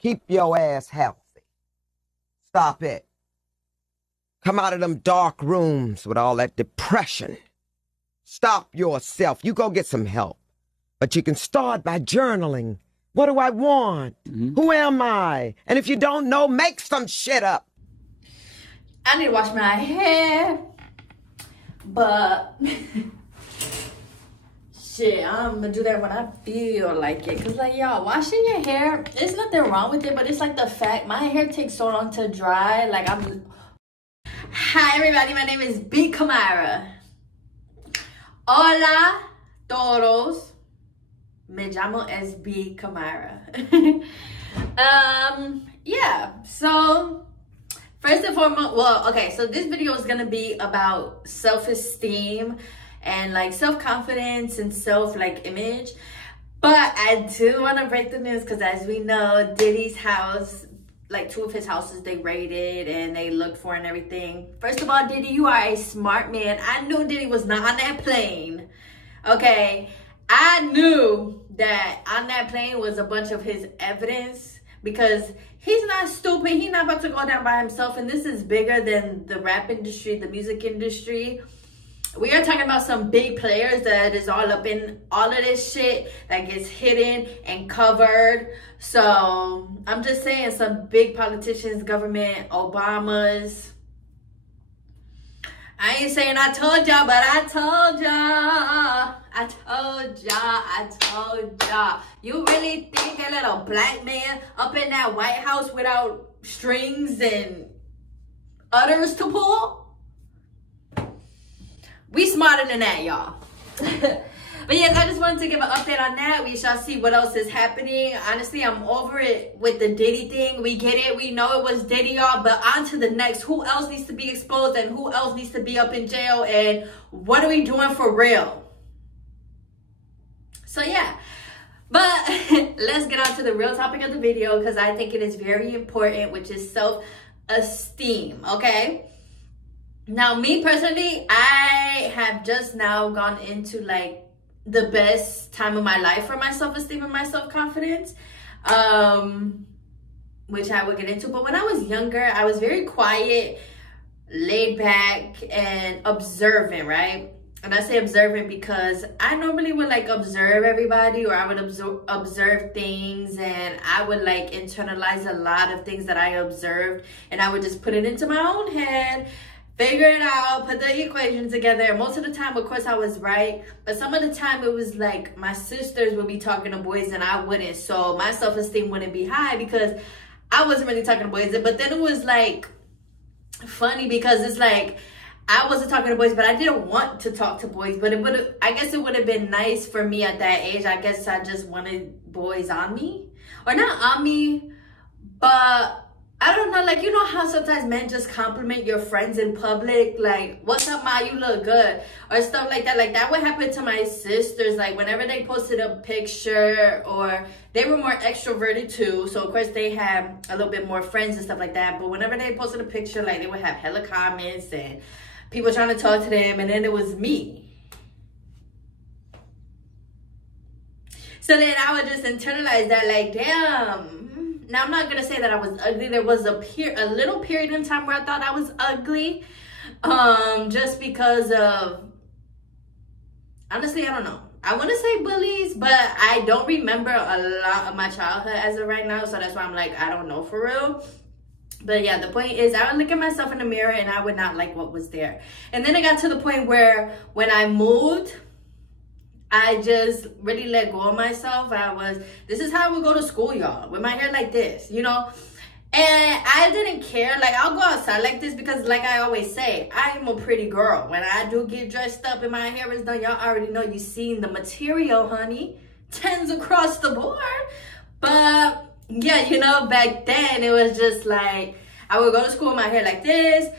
Keep your ass healthy. Stop it. Come out of them dark rooms with all that depression. Stop yourself. You go get some help. But you can start by journaling. What do I want? Who am I? And if you don't know, make some shit up. I need to wash my hair. But shit, I'm gonna do that when I feel like it. Cause like, y'all, washing your hair, there's nothing wrong with it, but it's like the fact my hair takes so long to dry. Like Hi everybody, my name is B Kamara. Hola todos. Me llamo es B Kamara. Yeah, so first and foremost, well, okay, so this video is gonna be about self-esteem and like self-confidence and image. But I do want to break the news because as we know, Diddy's house, like 2 of his houses they raided and they looked for and everything. First of all, Diddy, you are a smart man. I knew Diddy was not on that plane. Okay, I knew that on that plane was a bunch of his evidence because he's not stupid. He's not about to go down by himself, and this is bigger than the rap industry, the music industry. We are talking about some big players that is all up in all of this shit that gets hidden and covered. So I'm just saying, some big politicians, government, Obamas. I ain't saying I told y'all, but I told y'all. I told y'all. You really think that little black man up in that White House without strings and udders to pull? We smarter than that, y'all. But yes, I just wanted to give an update on that. We shall see what else is happening. Honestly, I'm over it with the Diddy thing. We get it. We know it was Diddy, y'all. But on to the next. Who else needs to be exposed and who else needs to be up in jail? And what are we doing for real? So yeah. But let's get on to the real topic of the video because I think it is very important, which is self-esteem, okay? Now, me personally, I have just now gone into like the best time of my life for my self-esteem and my self-confidence, which I will get into. But when I was younger, I was very quiet, laid back, and observant, right? And I say observant because I normally would like observe everybody, or I would observe things, and I would like internalize a lot of things that I observed, and I would just put it into my own head, figure it out, put the equation together. Most of the time, of course, I was right. But some of the time, it was like my sisters would be talking to boys and I wouldn't. So my self-esteem wouldn't be high because I wasn't really talking to boys. But then it was like funny because it's like I wasn't talking to boys, but I didn't want to talk to boys. But I guess it would have been nice for me at that age. I guess I just wanted boys on me. Or not on me, but I don't know, like, you know how sometimes men just compliment your friends in public, like, what's up, ma, you look good, or stuff like that. Like, that would happen to my sisters, like, whenever they posted a picture, or they were more extroverted too, so of course they had a little bit more friends and stuff like that, but whenever they posted a picture, like, they would have hella comments, and people trying to talk to them, and then it was me. So then I would just internalize that, like, damn. Now, I'm not going to say that I was ugly. There was a little period in time where I thought I was ugly. Just because of, honestly, I don't know. I want to say bullies, but I don't remember a lot of my childhood as of right now. So that's why I'm like, I don't know for real. But yeah, the point is I would look at myself in the mirror and I would not like what was there. And then it got to the point where when I moved, I just really let go of myself. This is how I would go to school, y'all, with my hair like this, you know? And I didn't care. Like, I'll go outside like this because, like I always say, I am a pretty girl. When I do get dressed up and my hair is done, y'all already know you seen the material, honey. 10s across the board. But, yeah, you know, back then, it was just like, I would go to school with my hair like this.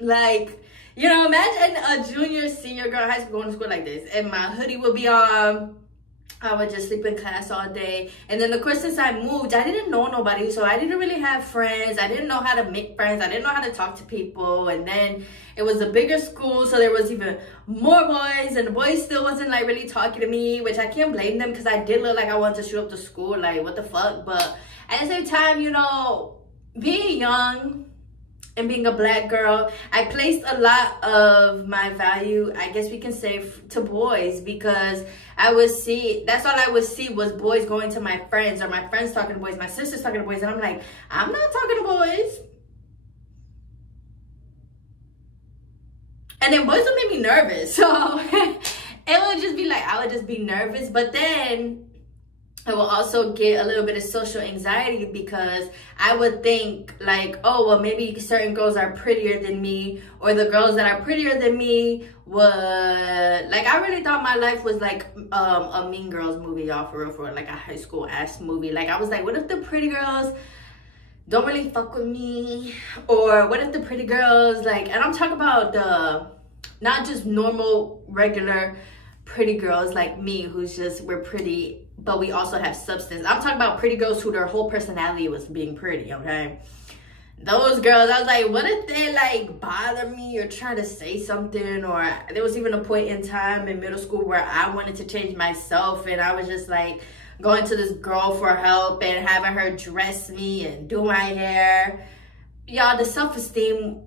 Like, you know, imagine a junior, senior girl in high school going to school like this. And my hoodie would be on. I would just sleep in class all day. And then of course, since I moved, I didn't know nobody. So I didn't really have friends. I didn't know how to make friends. I didn't know how to talk to people. And then it was a bigger school, so there was even more boys. And the boys still wasn't like really talking to me, which I can't blame them because I did look like I wanted to show up to school. Like, what the fuck? But at the same time, you know, being young and being a black girl, I placed a lot of my value, I guess we can say, to boys, because I would see, that's all I would see was boys going to my friends, or my friends talking to boys, my sisters talking to boys, and I'm like, I'm not talking to boys. And then boys would make me nervous, so it would just be like, I would just be nervous. But then I will also get a little bit of social anxiety because I would think like, oh, well, maybe certain girls are prettier than me, or the girls that are prettier than me would, like, I really thought my life was like a Mean Girls movie, y'all, for real, like a high school ass movie. Like, I was like, what if the pretty girls don't really fuck with me? Or what if the pretty girls, like, and I'm talking about the, not just normal, regular pretty girls like me, who's just, we're pretty, but we also have substance. I'm talking about pretty girls who their whole personality was being pretty, okay? Those girls, I was like, what if they like bother me or try to say something? Or there was even a point in time in middle school where I wanted to change myself, and I was just like going to this girl for help and having her dress me and do my hair. Y'all, the self-esteem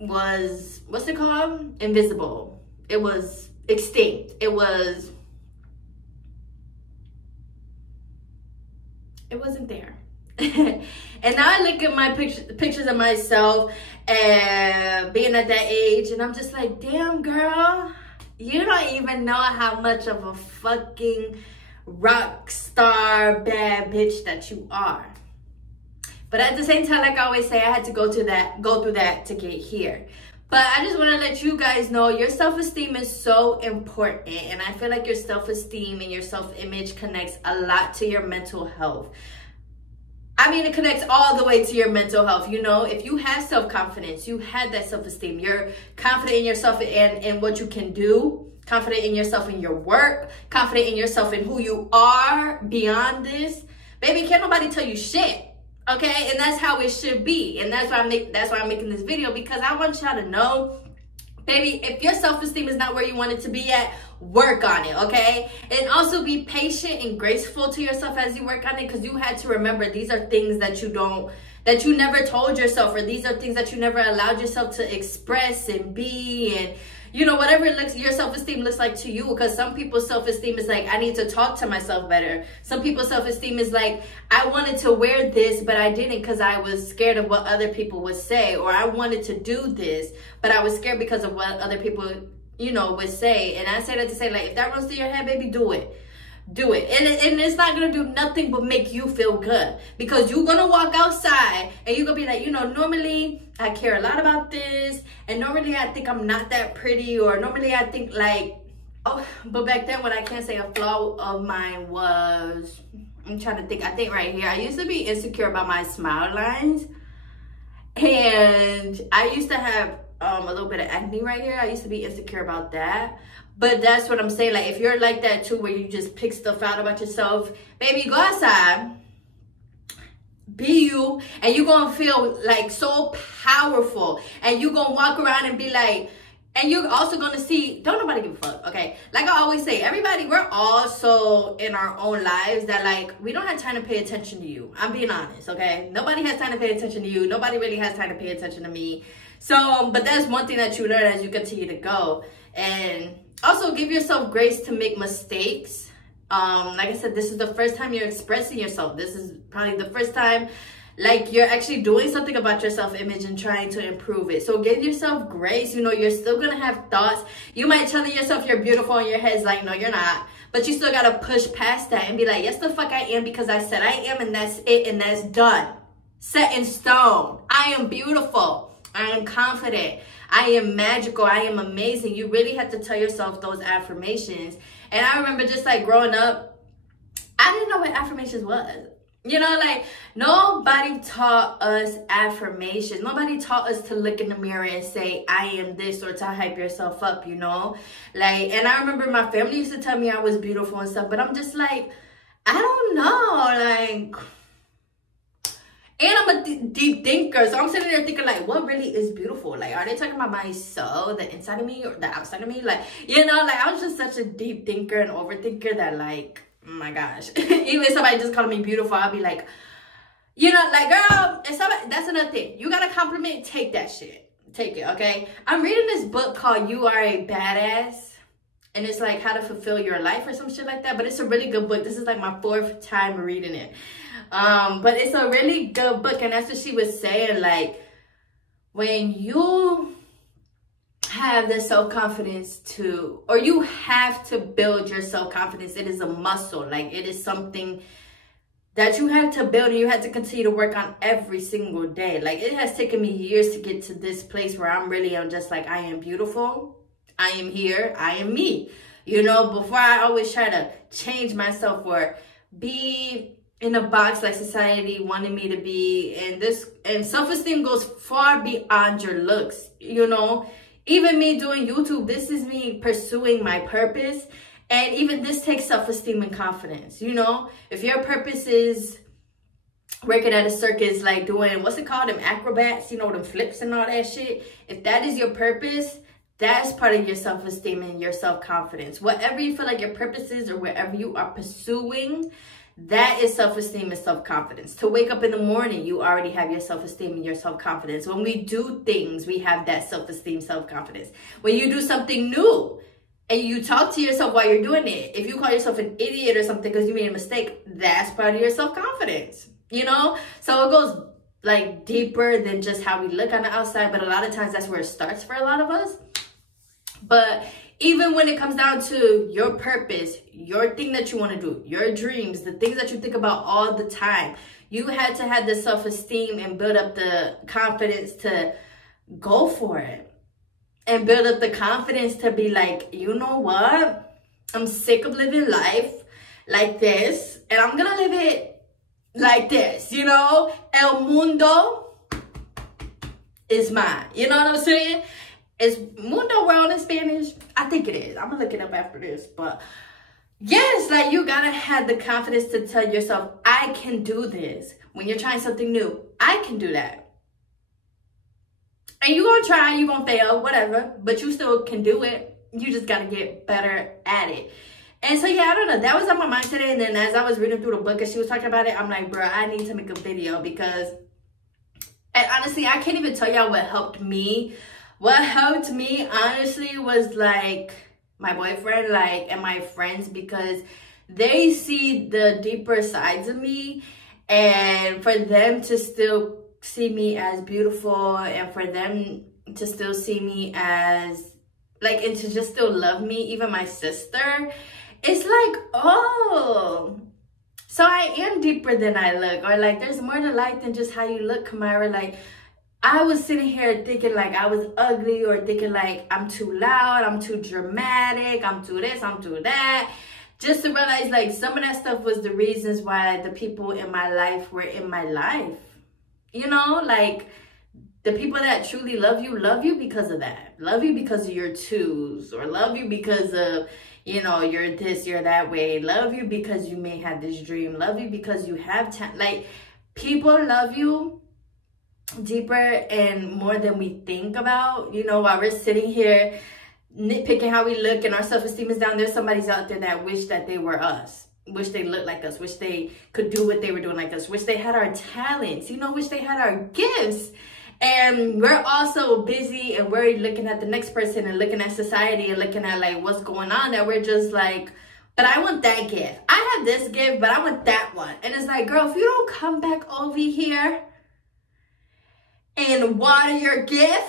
was, what's it called? Invisible. It was extinct. It wasn't there. And now I look at my pictures of myself and being at that age, and I'm just like, damn, girl, you don't even know how much of a fucking rock star bad bitch that you are. But at the same time, like I always say, I had to go through that to get here. But I just want to let you guys know your self-esteem is so important. And I feel like your self-esteem and your self-image connects a lot to your mental health. I mean, it connects all the way to your mental health. You know, if you have self-confidence, you have that self-esteem, you're confident in yourself and what you can do, confident in yourself in your work, confident in yourself in who you are beyond this. Baby, can't nobody tell you shit. Okay, and that's how it should be. And that's why I'm making this video, because I want y'all to know, baby, if your self-esteem is not where you want it to be at, work on it, okay? And also be patient and graceful to yourself as you work on it, because you had to remember these are things that you never told yourself, or these are things that you never allowed yourself to express and be, and you know, whatever your self-esteem looks like to you. Because some people's self-esteem is like, I need to talk to myself better. Some people's self-esteem is like, I wanted to wear this, but I didn't because I was scared of what other people would say. Or I wanted to do this, but I was scared because of what other people, you know, would say. And I say that to say, like, if that runs through your head, baby, do it. Do it. And it's not going to do nothing but make you feel good, because you're going to walk outside and you're going to be like, you know, normally I care a lot about this, and normally I think I'm not that pretty, or normally I think like, oh, but back then, what I can say a flaw of mine was, I'm trying to think, I think right here, I used to be insecure about my smile lines, and I used to have a little bit of acne right here. I used to be insecure about that. But that's what I'm saying. Like, if you're like that too, where you just pick stuff out about yourself, baby, go outside, be you, and you're going to feel like so powerful. And you're going to walk around and be like, and you're also going to see, don't nobody give a fuck, okay? Like I always say, everybody, we're all so in our own lives that, like, we don't have time to pay attention to you. I'm being honest, okay? Nobody has time to pay attention to you. Nobody really has time to pay attention to me. So, but that's one thing that you learn as you continue to go. And also, give yourself grace to make mistakes. Like I said, this is the first time you're expressing yourself. This is probably the first time, like, you're actually doing something about your self-image and trying to improve it. So give yourself grace. You know, you're still going to have thoughts. You might tell yourself you're beautiful, and your head's like, no, you're not. But you still got to push past that and be like, yes, the fuck I am, because I said I am, and that's it, and that's done. Set in stone. I am beautiful. I am confident. I am magical. I am amazing. You really have to tell yourself those affirmations. And I remember just like growing up, I didn't know what affirmations was. You know, like, nobody taught us affirmations. Nobody taught us to look in the mirror and say, I am this, or to hype yourself up, you know? Like, and I remember my family used to tell me I was beautiful and stuff, but I'm just like, I don't know, like, and I'm a deep thinker, so I'm sitting there thinking, like, what really is beautiful? Like, are they talking about my soul, the inside of me, or the outside of me? Like, you know, like, I was just such a deep thinker and overthinker that, like, oh my gosh. Even if somebody just called me beautiful, I'll be like, you know, like, girl, and somebody, that's another thing. You got a compliment, take that shit. Take it, okay? I'm reading this book called You Are a Badass. And it's like how to fulfill your life or some shit like that. But it's a really good book. This is like my 4th time reading it. But it's a really good book. And that's what she was saying. Like, when you have the self-confidence to, or you have to build your self-confidence, it is a muscle. Like, it is something that you have to build and you have to continue to work on every single day. Like, it has taken me years to get to this place where I'm just like, I am beautiful, I am here, I am me. You know, before I always try to change myself or be in a box like society wanted me to be, and self-esteem goes far beyond your looks. You know, even me doing YouTube, this is me pursuing my purpose. And even this takes self-esteem and confidence. You know, if your purpose is working at a circus, like doing, what's it called, them acrobats, you know, them flips and all that shit. If that is your purpose, that's part of your self-esteem and your self-confidence. Whatever you feel like your purpose is, or wherever you are pursuing, that is self-esteem and self-confidence. To wake up in the morning, you already have your self-esteem and your self-confidence. When we do things, we have that self-esteem, self-confidence. When you do something new and you talk to yourself while you're doing it, if you call yourself an idiot or something because you made a mistake, that's part of your self-confidence, you know? So it goes like deeper than just how we look on the outside, but a lot of times that's where it starts for a lot of us. But even when it comes down to your purpose, your thing that you want to do, your dreams, the things that you think about all the time, you had to have the self-esteem and build up the confidence to go for it. And build up the confidence to be like, you know what? I'm sick of living life like this, and I'm going to live it like this, you know? El mundo is mine. You know what I'm saying? Is mundo world in Spanish? I think it is. I'm going to look it up after this. But yes, like, you got to have the confidence to tell yourself, I can do this. When you're trying something new, I can do that. And you're going to try, you're going to fail, whatever. But you still can do it. You just got to get better at it. And so, yeah, I don't know. That was on my mind today. And then as I was reading through the book and she was talking about it, I'm like, bro, I need to make a video because, and honestly, I can't even tell y'all what helped me. What helped me, honestly, was, like, my boyfriend, like, and my friends, because they see the deeper sides of me, and for them to still see me as beautiful, and for them to still see me as, like, and to just still love me, even my sister, it's like, oh, so I am deeper than I look, or, like, there's more to life than just how you look, Kamara. Like, I was sitting here thinking like I was ugly, or thinking like I'm too loud, I'm too dramatic, I'm too this, I'm too that. Just to realize like some of that stuff was the reasons why the people in my life were in my life. You know, like the people that truly love you because of that. Love you because of your twos, or love you because of, you know, you're this, you're that way. Love you because you may have this dream. Love you because you have time. Like, people love you deeper and more than we think about. You know, while we're sitting here nitpicking how we look and our self-esteem is down, there's somebody's out there that wish that they were us, wish they looked like us, wish they could do what they were doing like us, wish they had our talents, you know, wish they had our gifts. And we're also busy and we're looking at the next person and looking at society and looking at like what's going on, that we're just like, but I want that gift, I have this gift, but I want that one. And it's like, girl, if you don't come back over here and water your gift,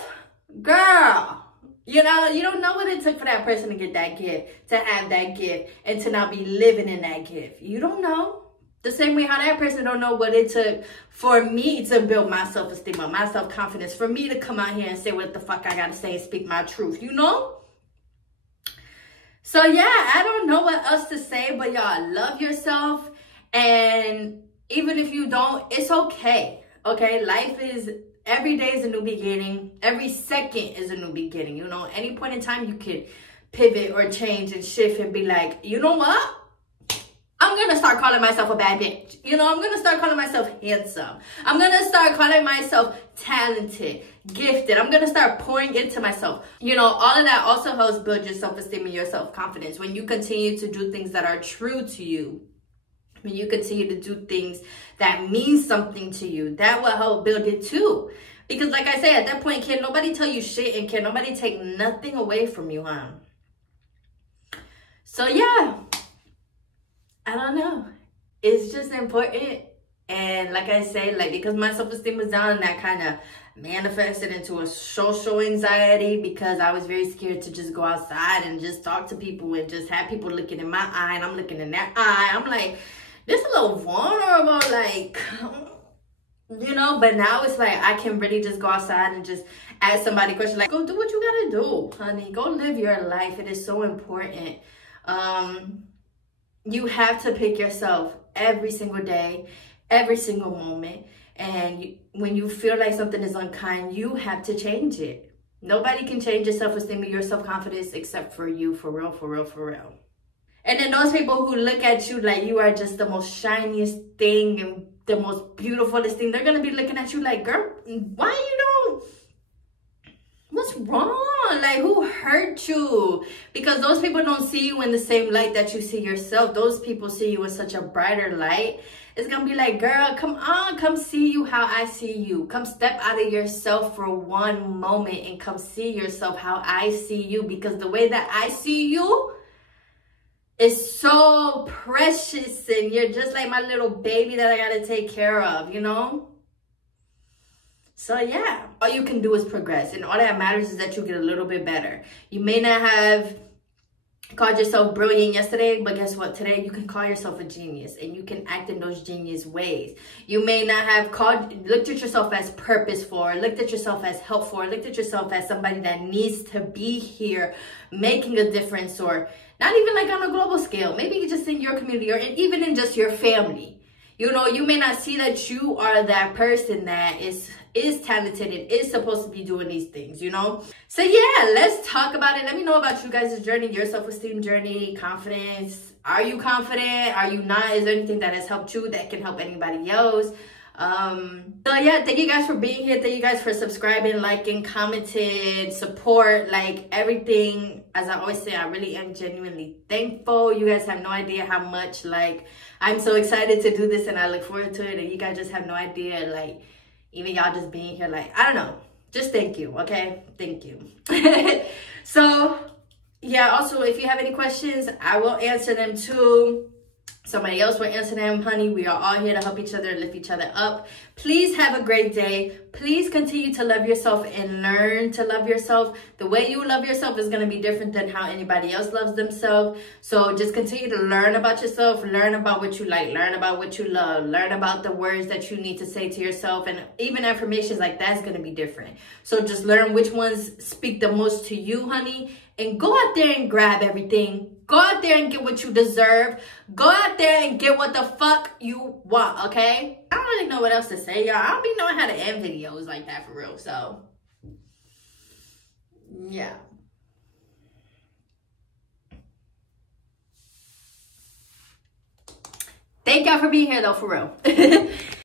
girl, you know, you don't know what it took for that person to get that gift, to have that gift, and to not be living in that gift. You don't know. The same way how that person don't know what it took for me to build my self-esteem up, my self-confidence, for me to come out here and say what the fuck I gotta say and speak my truth, you know? So yeah, I don't know what else to say, but y'all love yourself. And Even if you don't, it's okay. Okay, life is, every day is a new beginning. Every second is a new beginning. You know, any point in time you could pivot or change and shift and be like, you know what? I'm going to start calling myself a bad bitch. You know, I'm going to start calling myself handsome. I'm going to start calling myself talented, gifted. I'm going to start pouring into myself. You know, all of that also helps build your self-esteem and your self-confidence. When you continue to do things that are true to you, when you continue to do things that mean something to you, that will help build it too. Because like I say, at that point, can't nobody tell you shit and can't nobody take nothing away from you, huh? So yeah, I don't know. It's just important. And like I say, like, because my self-esteem was down, that kind of manifested into a social anxiety, because I was very scared to just go outside and just talk to people and just have people looking in my eye and I'm looking in their eye. I'm like, this a little vulnerable, like, you know. But now it's like I can really just go outside and just ask somebody a question, like, go do what you gotta do, honey. Go live your life. It is so important. You have to pick yourself every single day, every single moment. And when you feel like something is unkind, you have to change it. Nobody can change your self-esteem or your self-confidence except for you, for real, for real, for real. And then those people who look at you like you are just the most shiniest thing and the most beautifulest thing, they're going to be looking at you like, girl, why you don't, what's wrong? Like, who hurt you? Because those people don't see you in the same light that you see yourself. Those people see you in such a brighter light. It's going to be like, girl, come on, come see you how I see you. Come step out of yourself for one moment and come see yourself how I see you. Because the way that I see you is so precious, and you're just like my little baby that I got to take care of, you know? So yeah, all you can do is progress, and all that matters is that you get a little bit better. You may not have called yourself brilliant yesterday, but guess what? Today you can call yourself a genius, and you can act in those genius ways. You may not have looked at yourself as purposeful, or looked at yourself as helpful, or looked at yourself as somebody that needs to be here making a difference, or not even like on a global scale, maybe just in your community, or even in just your family. You know, you may not see that you are that person that is talented and is supposed to be doing these things, you know? So yeah, let's talk about it. Let me know about you guys' journey, your self-esteem journey, confidence. Are you confident? Are you not? Is there anything that has helped you that can help anybody else? So yeah, thank you guys for being here. Thank you guys for subscribing, liking, commenting, support, like everything. As I always say, I really am genuinely thankful. You guys have no idea how much, like, I'm so excited to do this and I look forward to it. And you guys just have no idea, like, even y'all just being here, like, I don't know. Just thank you, okay? Thank you. So yeah, also, if you have any questions, I will answer them too. Somebody else will answer them, honey. We are all here to help each other, lift each other up. Please have a great day. Please continue to love yourself and learn to love yourself. The way you love yourself is going to be different than how anybody else loves themselves. So just continue to learn about yourself, learn about what you like, learn about what you love, learn about the words that you need to say to yourself. And even affirmations like that's going to be different. So just learn which ones speak the most to you, honey. And go out there and grab everything. Go out there and get what you deserve. Go out there and get what the fuck you want, okay? I don't really know what else to say, y'all. I don't be knowing how to end videos like that for real, so. Yeah. Thank y'all for being here, though, for real.